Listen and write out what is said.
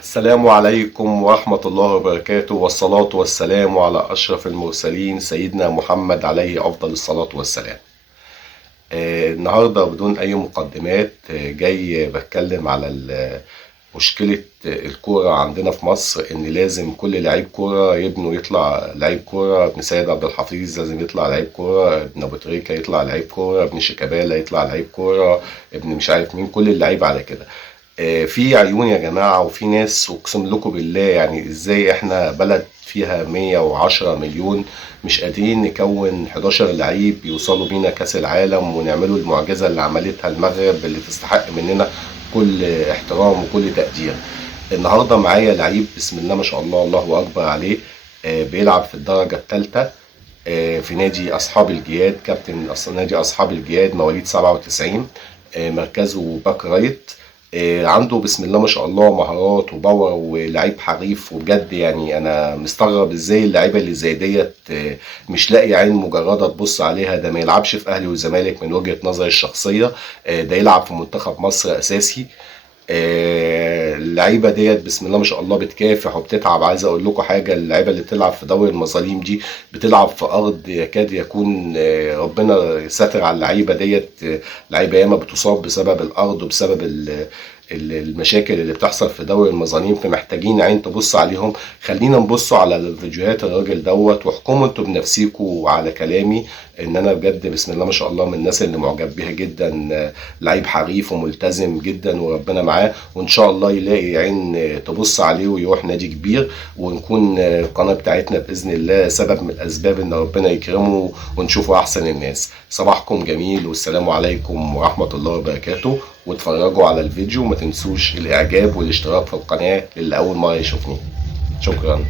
السلام عليكم ورحمة الله وبركاته، والصلاة والسلام على أشرف المرسلين سيدنا محمد عليه أفضل الصلاة والسلام. النهاردة بدون أي مقدمات، جاي بتكلم على مشكلة الكورة عندنا في مصر. إن لازم كل لعيب كورة ابنه يطلع لعيب كورة. ابن سيد عبد الحفيظ لازم يطلع لعيب كورة، ابن أبو تريكة يطلع لعيب كورة، ابن شيكابالا يطلع لعيب كورة، ابن مش عارف مين، كل اللعيبة على كده. في عيون يا جماعة، وفي ناس أقسم لكم بالله، يعني إزاي إحنا بلد فيها 110 مليون مش قادرين نكون 11 لعيب يوصلوا بينا كأس العالم ونعملوا المعجزة اللي عملتها المغرب اللي تستحق مننا كل احترام وكل تقدير. النهارده معايا لعيب بسم الله ما شاء الله، الله أكبر عليه. بيلعب في الدرجة الثالثة في نادي أصحاب الجياد، كابتن نادي أصحاب الجياد، مواليد 97. مركزه باك رايت. عنده بسم الله ما شاء الله مهارات وباور ولعيب حريف، وبجد يعني انا مستغرب ازاي اللعيبه اللي زي ديت مش لاقي عين مجرده تبص عليها. ده ما يلعبش في اهلي والزمالك من وجهه نظري الشخصيه، ده يلعب في منتخب مصر اساسي. اللعيبه ديت بسم الله ما شاء الله بتكافح وبتتعب. عايز اقول لكم حاجه، اللعيبه اللي بتلعب في دوري المظالم دي بتلعب في ارض يكاد يكون ربنا ساتر على اللعيبه ديت. لعيبه ياما بتصاب بسبب الارض وبسبب المشاكل اللي بتحصل في دوري المظالم، فمحتاجين عين تبص عليهم. خلينا نبصوا على الفيديوهات الراجل دوت واحكموا انتوا بنفسيكوا على كلامي. ان انا بجد بسم الله ما شاء الله من الناس اللي معجب بيها جدا. لعيب حريف وملتزم جدا وربنا معاه، وان شاء الله يلاقي عين تبص عليه ويروح نادي كبير، ونكون القناة بتاعتنا بإذن الله سبب من الأسباب إن ربنا يكرمه ونشوفه أحسن الناس. صباحكم جميل، والسلام عليكم ورحمة الله وبركاته. واتفرجوا على الفيديو، وما تنسوش الإعجاب والاشتراك في القناة اللي أول مرة يشوفني. شكرا.